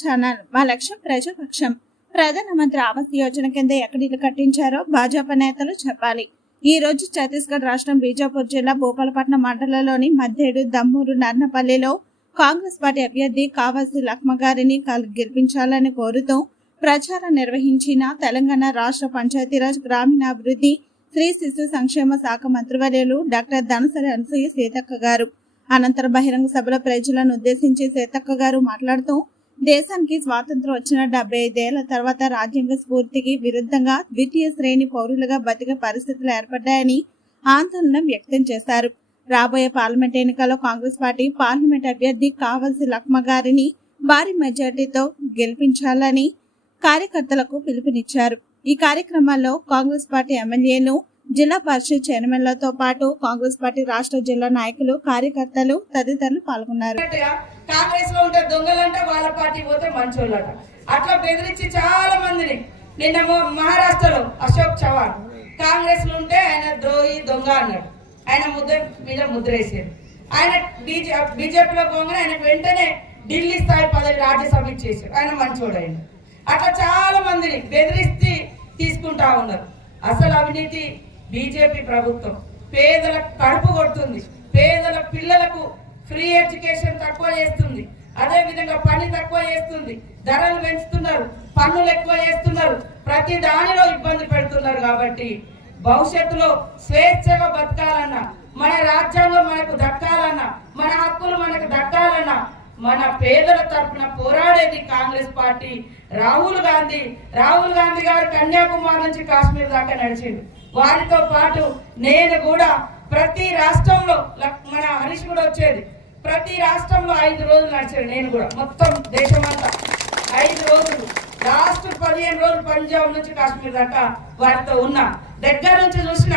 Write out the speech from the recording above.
Channel. మా లక్ష్యం ప్రజాపక్షం. ప్రధానమంత్రి ఆవాస్ యోజన కింద ఎక్కడ ఇల్లు కట్టించారో భాజపా నేతలు చెప్పాలి. ఈ రోజు ఛత్తీస్గఢ్ రాష్ట్రం బీజాపూర్ జిల్లా భూపాలపట్నం మండలంలోని మధ్యేడు దమ్మూరు నర్నపల్లిలో కాంగ్రెస్ పార్టీ అభ్యర్థి కావాసి లక్మ గారిని గెలిపించాలని కోరుతూ ప్రచారం నిర్వహించిన తెలంగాణ రాష్ట్ర పంచాయతీరాజ్ గ్రామీణాభివృద్ధి స్త్రీ శిశు సంక్షేమ శాఖ మంత్రివర్యులు డాక్టర్ ధనసరి అనసూయ సీతక్క గారు. అనంతరం బహిరంగ సభలో ప్రజలను ఉద్దేశించి సీతక్క గారు మాట్లాడుతూ దేశానికి స్వాతంత్రం వచ్చిన డెబ్బై ఐదేళ్ళ తర్వాత రాజ్యాంగ స్ఫూర్తికి విరుద్ధంగా ద్వితీయ శ్రేణి పౌరులుగా బతికే పరిస్థితులు ఏర్పడ్డాయని ఆందోళన వ్యక్తం చేశారు. రాబోయే పార్లమెంట్ ఎన్నికల్లో కాంగ్రెస్ పార్టీ పార్లమెంట్ అభ్యర్థి కావలసి లక్మ గారిని భారీ మెజార్టీతో గెలిపించాలని కార్యకర్తలకు పిలుపునిచ్చారు. ఈ కార్యక్రమాల్లో కాంగ్రెస్ పార్టీ ఎమ్మెల్యేలు జిల్లా పరిషత్ చైర్మన్లతో పాటు కాంగ్రెస్ పార్టీ రాష్ట్ర జిల్లా నాయకులు కార్యకర్తలు తదితరులు పాల్గొన్నారు. కాంగ్రెస్లో ఉంటే దొంగలంటే వాళ్ళ పార్టీ పోతే మంచోళ్ళట. అట్లా బెదిరించి చాలా మందిని. నిన్న మహారాష్ట్రలో అశోక్ చవాన్ కాంగ్రెస్లో ఉంటే ఆయన ద్రోహి దొంగ అన్నాడు. ఆయన ముద్ర మీద ముద్ర వేసాడు ఆయన బీజే బీజేపీలో పోగానే ఆయన వెంటనే ఢిల్లీ స్థాయి పదవి రాజ్యసభ ఇచ్చేసాడు ఆయన మంచోడు ఆయన అట్లా చాలా మందిని బెదిరిస్తే తీసుకుంటా ఉన్నారు. అసలు అవినీతి బీజేపీ ప్రభుత్వం. పేదల కడుపు కొడుతుంది. పేదల పిల్లలకు ఫ్రీ ఎడ్యుకేషన్ తక్కువ చేస్తుంది. అదే విధంగా పని తక్కువ చేస్తుంది. ధరలు పెంచుతున్నారు. పన్నులు ఎక్కువ చేస్తున్నారు. ప్రతి దానిలో ఇబ్బంది పెడుతున్నారు కాబట్టి భవిష్యత్తులో స్వేచ్ఛగా బతకాలన్నా మన రాజ్యాంగం మనకు దక్కాలన్నా మన హక్కులు మనకు దక్కాలన్నా మన పేదల తరఫున పోరాడేది కాంగ్రెస్ పార్టీ. రాహుల్ గాంధీ రాహుల్ గాంధీ గారు కన్యాకుమారి నుంచి కాశ్మీర్ దాకా నడిచిండు. వారితో పాటు నేను కూడా ప్రతి రాష్ట్రంలో మన హరీష్ కూడా వచ్చేది. ప్రతి రాష్ట్రంలో ఐదు రోజులు నడిచాడు నేను కూడా. మొత్తం దేశమంతా ఐదు రోజులు. లాస్ట్ పదిహేను రోజులు పంజాబ్ నుంచి కాశ్మీర్ దాకా వారితో ఉన్నా. దగ్గర నుంచి చూసిన